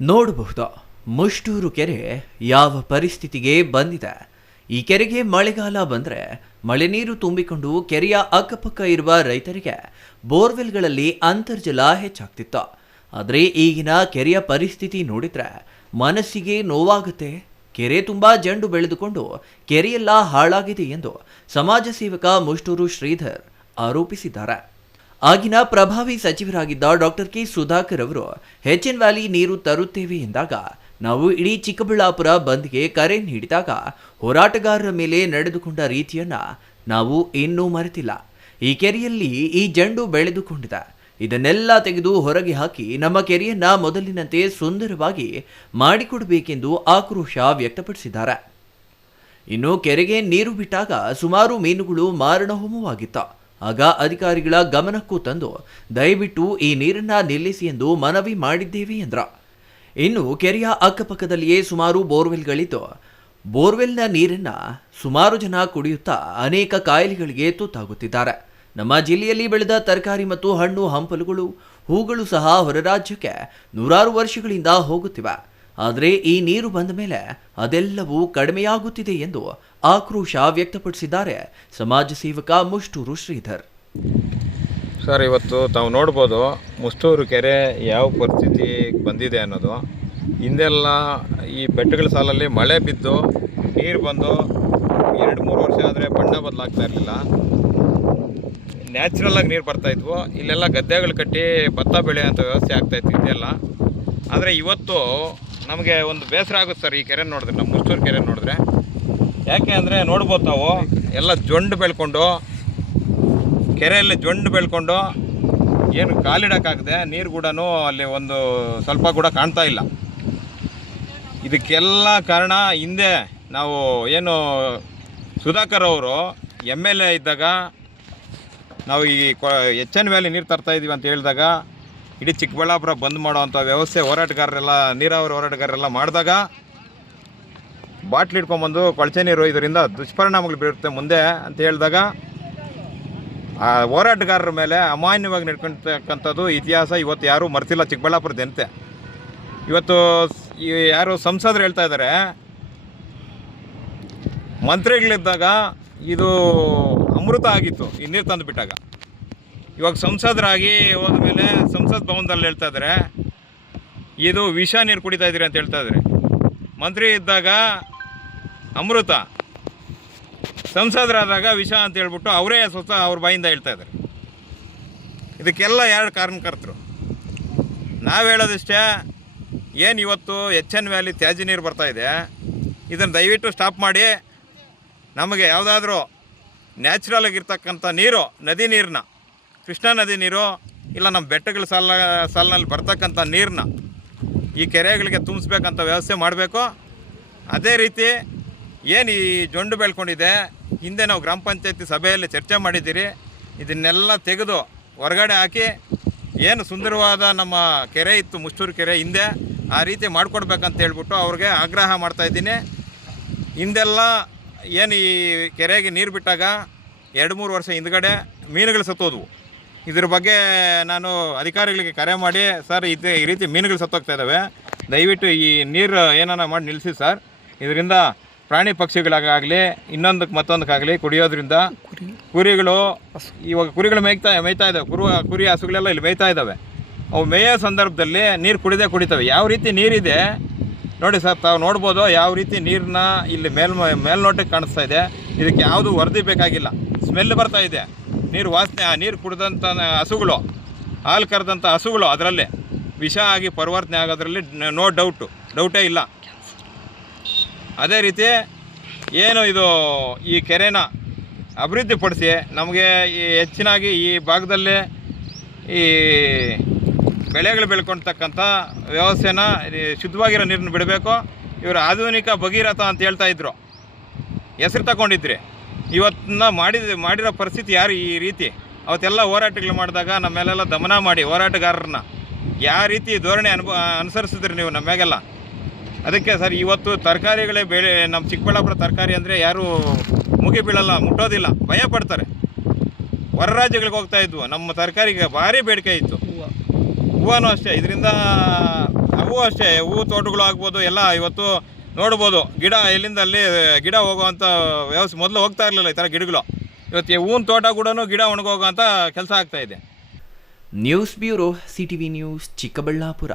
ನೋಡಬಹುದು ಮುಷ್ಟೂರು ಕೆರೆ ಯಾವ ಪರಿಸ್ಥಿತಿಗೆ ಬಂದಿದೆ. ಈ ಕೆರೆಗೆ ಮಳೆಗಾಲ ಬಂದರೆ ಮಳೆ ನೀರು ತುಂಬಿಕೊಂಡು ಕೆರೆಯ ಅಕ್ಕಪಕ್ಕ ಇರುವ ರೈತರಿಗೆ ಬೋರ್ವೆಲ್ಗಳಲ್ಲಿ ಅಂತರ್ಜಲ ಹೆಚ್ಚಾಗ್ತಿತ್ತು. ಆದರೆ ಈಗಿನ ಕೆರೆಯ ಪರಿಸ್ಥಿತಿ ನೋಡಿದ್ರೆ ಮನಸ್ಸಿಗೆ ನೋವಾಗುತ್ತೆ. ಕೆರೆ ತುಂಬ ಜಂಡು ಬೆಳೆದುಕೊಂಡು ಕೆರೆಯೆಲ್ಲ ಹಾಳಾಗಿದೆ ಎಂದು ಸಮಾಜ ಸೇವಕ ಮುಷ್ಟೂರು ಶ್ರೀಧರ್ ಆರೋಪಿಸಿದ್ದಾರೆ. ಆಗಿನ ಪ್ರಭಾವಿ ಸಚಿವರಾಗಿದ್ದ ಡಾಕ್ಟರ್ ಕೆ ಸುಧಾಕರ್ ಅವರು ಎಚ್.ಎನ್. ವ್ಯಾಲಿ ನೀರು ತರುತ್ತೇವೆ ಎಂದಾಗ ನಾವು ಇಡೀ ಚಿಕ್ಕಬಳ್ಳಾಪುರ ಬಂದ್ಗೆ ಕರೆ ನೀಡಿದಾಗ ಹೋರಾಟಗಾರರ ಮೇಲೆ ನಡೆದುಕೊಂಡ ರೀತಿಯನ್ನ ನಾವು ಇನ್ನೂ ಮರೆತಿಲ್ಲ. ಈ ಕೆರೆಯಲ್ಲಿ ಈ ಜಂಡು ಬೆಳೆದುಕೊಂಡಿದೆ, ಇದನ್ನೆಲ್ಲ ತೆಗೆದು ಹೊರಗೆ ಹಾಕಿ ನಮ್ಮ ಕೆರೆಯನ್ನ ಮೊದಲಿನಂತೆ ಸುಂದರವಾಗಿ ಮಾಡಿಕೊಡಬೇಕೆಂದು ಆಕ್ರೋಶ ವ್ಯಕ್ತಪಡಿಸಿದ್ದಾರೆ. ಇನ್ನು ಕೆರೆಗೆ ನೀರು ಬಿಟ್ಟಾಗ ಸುಮಾರು ಮೀನುಗಳು ಮಾರಣಹೋಮವಾಗಿತ್ತು. ಆಗ ಅಧಿಕಾರಿಗಳ ಗಮನಕ್ಕೂ ತಂದು ದಯವಿಟ್ಟು ಈ ನೀರನ್ನ ನಿಲ್ಲಿಸಿ ಎಂದು ಮನವಿ ಮಾಡಿದ್ದೇವೆ ಎಂದ್ರ. ಇನ್ನು ಕೆರೆಯ ಅಕ್ಕಪಕ್ಕದಲ್ಲಿಯೇ ಸುಮಾರು ಬೋರ್ವೆಲ್ಗಳಿದ್ದು ಬೋರ್ವೆಲ್ನ ನೀರನ್ನ ಸುಮಾರು ಜನ ಕುಡಿಯುತ್ತಾ ಅನೇಕ ಕಾಯಿಲೆಗಳಿಗೆ ತುತ್ತಾಗುತ್ತಿದ್ದಾರೆ. ನಮ್ಮ ಜಿಲ್ಲೆಯಲ್ಲಿ ಬೆಳೆದ ತರಕಾರಿ ಮತ್ತು ಹಣ್ಣು ಹಂಪಲುಗಳು, ಹೂಗಳು ಸಹ ಹೊರ ರಾಜ್ಯಕ್ಕೆ ನೂರಾರು ವರ್ಷಗಳಿಂದ ಹೋಗುತ್ತಿವೆ. ಆದರೆ ಈ ನೀರು ಬಂದ ಮೇಲೆ ಅದೆಲ್ಲವೂ ಕಡಿಮೆಯಾಗುತ್ತಿದೆ ಎಂದು ಆಕ್ರೋಶ ವ್ಯಕ್ತಪಡಿಸಿದ್ದಾರೆ ಸಮಾಜ ಸೇವಕ ಮುಷ್ಟೂರು ಶ್ರೀಧರ್. ಸರ್, ಇವತ್ತು ತಾವು ನೋಡ್ಬೋದು ಮುಷ್ಟೂರು ಕೆರೆ ಯಾವ ಪರಿಸ್ಥಿತಿ ಬಂದಿದೆ ಅನ್ನೋದು. ಹಿಂದೆಲ್ಲ ಈ ಬೆಟ್ಟಗಳ ಸಾಲಲ್ಲಿ ಮಳೆ ಬಿದ್ದು ನೀರು ಬಂದು 2-3 ವರ್ಷ ಆದರೆ ಬಣ್ಣ ಬದಲಾಗ್ತಾ ಇರಲಿಲ್ಲ, ನ್ಯಾಚುರಲಾಗಿ ನೀರು ಬರ್ತಾಯಿದ್ವು. ಇಲ್ಲೆಲ್ಲ ಗದ್ದೆಗಳು ಕಟ್ಟಿ ಭತ್ತ ಬೆಳೆಯೋಂಥ ವ್ಯವಸ್ಥೆ ಆಗ್ತಾಯಿತ್ತು ಇದೆಲ್ಲ. ಆದರೆ ಇವತ್ತು ನಮಗೆ ಒಂದು ಬೇಸರ ಆಗುತ್ತೆ ಸರ್, ಈ ಕೆರೆ ನೋಡಿದ್ರೆ, ನಮ್ಮ ಮುಷ್ಟೂರು ಕೆರೆ ನೋಡಿದ್ರೆ. ಯಾಕೆ ಅಂದರೆ ನೋಡ್ಬೋದು ನಾವು ಎಲ್ಲ ಜೊಂಡು ಬೆಳ್ಕೊಂಡು, ಕೆರೆಯಲ್ಲಿ ಜೊಂಡು ಬೆಳ್ಕೊಂಡು ಏನು ಕಾಲಿಡೋಕ್ಕಾಗದೆ ನೀರು ಕೂಡ ಅಲ್ಲಿ ಒಂದು ಸ್ವಲ್ಪ ಕೂಡ ಕಾಣ್ತಾ ಇಲ್ಲ. ಇದಕ್ಕೆಲ್ಲ ಕಾರಣ ಹಿಂದೆ ನಾವು ಏನು ಸುಧಾಕರ್ ಅವರು MLA ಇದ್ದಾಗ ನಾವು ಈ ಎಚ್.ಎನ್. ವ್ಯಾಲಿ ನೀರು ತರ್ತಾಯಿದ್ದೀವಿ ಅಂತ ಹೇಳಿದಾಗ ಇಡೀ ಚಿಕ್ಕಬಳ್ಳಾಪುರ ಬಂದ್ ಮಾಡೋವಂಥ ವ್ಯವಸ್ಥೆ ಹೋರಾಟಗಾರರೆಲ್ಲ, ನೀರಾವರಿ ಹೋರಾಟಗಾರರೆಲ್ಲ ಮಾಡಿದಾಗ ಬಾಟ್ಲಿ ಇಟ್ಕೊಂಬಂದು ಕೊಳಚೆ ನೀರು ಇದರಿಂದ ದುಷ್ಪರಿಣಾಮಗಳು ಬೀರುತ್ತೆ ಮುಂದೆ ಅಂತ ಹೇಳಿದಾಗ ಆ ಹೋರಾಟಗಾರರ ಮೇಲೆ ಅಮಾನ್ಯವಾಗಿ ನಡ್ಕೊಳ್ತಕ್ಕಂಥದ್ದು ಇತಿಹಾಸ ಇವತ್ತು ಯಾರೂ ಮರ್ತಿಲ್ಲ ಚಿಕ್ಕಬಳ್ಳಾಪುರ ಜನತೆ. ಇವತ್ತು ಯಾರು ಸಂಸದರು ಹೇಳ್ತಾ ಇದ್ದಾರೆ, ಮಂತ್ರಿಗಳಿದ್ದಾಗ ಇದು ಅಮೃತ ಆಗಿತ್ತು ಈ ನೀರು ತಂದು ಬಿಟ್ಟಾಗ. ಇವಾಗ ಸಂಸದರಾಗಿ ಹೋದ ಮೇಲೆ ಸಂಸತ್ ಭವನದಲ್ಲಿ ಹೇಳ್ತಾ ಇದ್ದಾರೆ ಇದು ವಿಷ ನೀರು ಕುಡಿತಾ ಇದ್ದೀರಿ ಅಂತ ಹೇಳ್ತಾ ಇದ್ದಾರೆ. ಮಂತ್ರಿ ಇದ್ದಾಗ ಅಮೃತ, ಸಂಸದರಾದಾಗ ವಿಷ ಅಂತ ಹೇಳ್ಬಿಟ್ಟು ಅವರೇ ಸ್ವತಃ ಅವ್ರ ಬಾಯಿಂದ ಹೇಳ್ತಾ ಇದ್ದಾರೆ. ಇದಕ್ಕೆಲ್ಲ ಯಾರು ಕಾರಣಕರ್ತರು? ನಾವು ಹೇಳೋದಿಷ್ಟೇ, ಏನು ಇವತ್ತು ಎಚ್.ಎನ್. ವ್ಯಾಲಿ ತ್ಯಾಜ್ಯ ನೀರು ಬರ್ತಾಯಿದೆ, ಇದನ್ನು ದಯವಿಟ್ಟು ಸ್ಟಾಪ್ ಮಾಡಿ ನಮಗೆ ಯಾವುದಾದ್ರೂ ನ್ಯಾಚುರಲ್ ಆಗಿರ್ತಕ್ಕಂಥ ನೀರು, ನದಿ ನೀರನ್ನ, ಕೃಷ್ಣಾ ನದಿ ನೀರು ಇಲ್ಲ ನಮ್ಮ ಬೆಟ್ಟಗಳ ಸಾಲಿನಲ್ಲಿ ಬರ್ತಕ್ಕಂಥ ನೀರನ್ನ ಈ ಕೆರೆಗಳಿಗೆ ತುಂಬಿಸ್ಬೇಕಂತ ವ್ಯವಸ್ಥೆ ಮಾಡಬೇಕು. ಅದೇ ರೀತಿ ಏನು ಈ ಜೊಂಡು ಬೆಳ್ಕೊಂಡಿದೆ, ಹಿಂದೆ ನಾವು ಗ್ರಾಮ ಪಂಚಾಯತಿ ಸಭೆಯಲ್ಲಿ ಚರ್ಚೆ ಮಾಡಿದ್ದೀರಿ, ಇದನ್ನೆಲ್ಲ ತೆಗೆದು ಹೊರಗಡೆ ಹಾಕಿ ಏನು ಸುಂದರವಾದ ನಮ್ಮ ಕೆರೆ ಇತ್ತು ಮುಷ್ಟೂರು ಕೆರೆ ಹಿಂದೆ, ಆ ರೀತಿ ಮಾಡಿಕೊಡ್ಬೇಕಂತ ಹೇಳ್ಬಿಟ್ಟು ಅವ್ರಿಗೆ ಆಗ್ರಹ ಮಾಡ್ತಾಯಿದ್ದೀನಿ. ಹಿಂದೆಲ್ಲ ಏನು ಈ ಕೆರೆಗೆ ನೀರು ಬಿಟ್ಟಾಗ 2-3 ವರ್ಷ ಹಿಂದ್ಗಡೆ ಮೀನುಗಳು ಸತ್ತೋದ್ವು. ಇದ್ರ ಬಗ್ಗೆ ನಾನು ಅಧಿಕಾರಿಗಳಿಗೆ ಕರೆ ಮಾಡಿ, ಸರ್ ಈ ರೀತಿ ಮೀನುಗಳು ಸತ್ತೋಗ್ತಾ ಇದ್ದಾವೆ, ದಯವಿಟ್ಟು ಈ ನೀರು ಏನಾನ ಮಾಡಿ ನಿಲ್ಲಿಸಿ ಸರ್, ಇದರಿಂದ ಪ್ರಾಣಿ ಪಕ್ಷಿಗಳಿಗಾಗಲಿ ಇನ್ನೊಂದಕ್ಕೆ ಮತ್ತೊಂದಕ್ಕಾಗಲಿ ಕುಡಿಯೋದ್ರಿಂದ ಕುರಿಗಳು, ಇವಾಗ ಕುರಿಗಳು ಮೇಯ್ತಾ ಇದ್ದಾವೆ, ಕುರಿ ಹಸುಗಳೆಲ್ಲ ಇಲ್ಲಿ ಮೇಯ್ತಾ ಇದ್ದಾವೆ. ಅವು ಮೇಯೋ ಸಂದರ್ಭದಲ್ಲಿ ನೀರು ಕುಡಿತವೆ. ಯಾವ ರೀತಿ ನೀರಿದೆ ನೋಡಿ ಸರ್, ತಾವು ನೋಡ್ಬೋದು ಯಾವ ರೀತಿ ನೀರನ್ನ ಇಲ್ಲಿ ಮೇಲ್ನೋಟಕ್ಕೆ ಕಾಣಿಸ್ತಾ ಇದೆ. ಇದಕ್ಕೆ ಯಾವುದು ವರದಿ ಬೇಕಾಗಿಲ್ಲ, ಸ್ಮೆಲ್ ಬರ್ತಾ ಇದೆ ನೀರು ವಾಸನೆ. ಆ ನೀರು ಕುಡಿದಂಥ ಹಸುಗಳು, ಹಾಲು ಕರೆದಂಥ ಹಸುಗಳು ಅದರಲ್ಲಿ ವಿಷ ಆಗಿ ಪರಿವರ್ತನೆ ಆಗೋದ್ರಲ್ಲಿ ನೋ ಡೌಟೇ ಇಲ್ಲ. ಅದೇ ರೀತಿ ಏನು ಇದು ಈ ಕೆರೆನ ಅಭಿವೃದ್ಧಿಪಡಿಸಿ ನಮಗೆ ಹೆಚ್ಚಿನಾಗಿ ಈ ಭಾಗದಲ್ಲಿ ಈ ಬೆಳೆಗಳು ಬೆಳ್ಕೊಳ್ತಕ್ಕಂಥ ವ್ಯವಸ್ಥೆನ, ಶುದ್ಧವಾಗಿರೋ ನೀರನ್ನು ಬಿಡಬೇಕು. ಇವರು ಆಧುನಿಕ ಭಗೀರಥ ಅಂತ ಹೇಳ್ತಾ ಇದ್ರು, ಹೆಸರು ತಗೊಂಡಿದ್ರಿ. ಇವತ್ತನ್ನ ಮಾಡಿರೋ ಪರಿಸ್ಥಿತಿ ಯಾರು ಈ ರೀತಿ? ಅವತ್ತೆಲ್ಲ ಹೋರಾಟಗಳು ಮಾಡಿದಾಗ ನಮ್ಮೆಲ್ಲ ದಮನ ಮಾಡಿ ಹೋರಾಟಗಾರರನ್ನ ಯಾವ ರೀತಿ ಧೋರಣೆ ಅನುಸರಿಸಿದ್ರಿ ನೀವು ನಮ್ಮೆಲ್ಲ. ಅದಕ್ಕೆ ಸರ್ ಇವತ್ತು ತರಕಾರಿಗಳೇ ಬೆಳೆ, ನಮ್ಮ ಚಿಕ್ಕಬಳ್ಳಾಪುರ ತರಕಾರಿ ಅಂದರೆ ಯಾರೂ ಮುಗಿ ಬೀಳಲ್ಲ, ಮುಟ್ಟೋದಿಲ್ಲ, ಭಯ ಪಡ್ತಾರೆ. ಹೊರ ರಾಜ್ಯಗಳಿಗೆ ಹೋಗ್ತಾ ಇದ್ವು, ನಮ್ಮ ತರಕಾರಿಗೆ ಭಾರಿ ಬೇಡಿಕೆ ಇತ್ತು. ಹೂವನೂ ಅಷ್ಟೇ, ಇದರಿಂದ ಅವು ಅಷ್ಟೇ, ಹೂವು ತೋಟಗಳು ಆಗ್ಬೋದು ಎಲ್ಲ ಇವತ್ತು ನೋಡ್ಬೋದು. ಗಿಡ ಎಲ್ಲಿಂದ ಅಲ್ಲಿ ಗಿಡ ಹೋಗೋವಂಥ ವ್ಯವಸ್ಥೆ ಮೊದಲು ಹೋಗ್ತಾ ಇರಲಿಲ್ಲ ಈ ಥರ ಗಿಡಗಳು. ಇವತ್ತು ಹೂವಿನ ತೋಟ ಕೂಡ ಗಿಡ ಒಣಗೋಗೋಂಥ ಕೆಲಸ ಆಗ್ತಾಯಿದೆ. News bureau, CTV news, Chikkaballapur.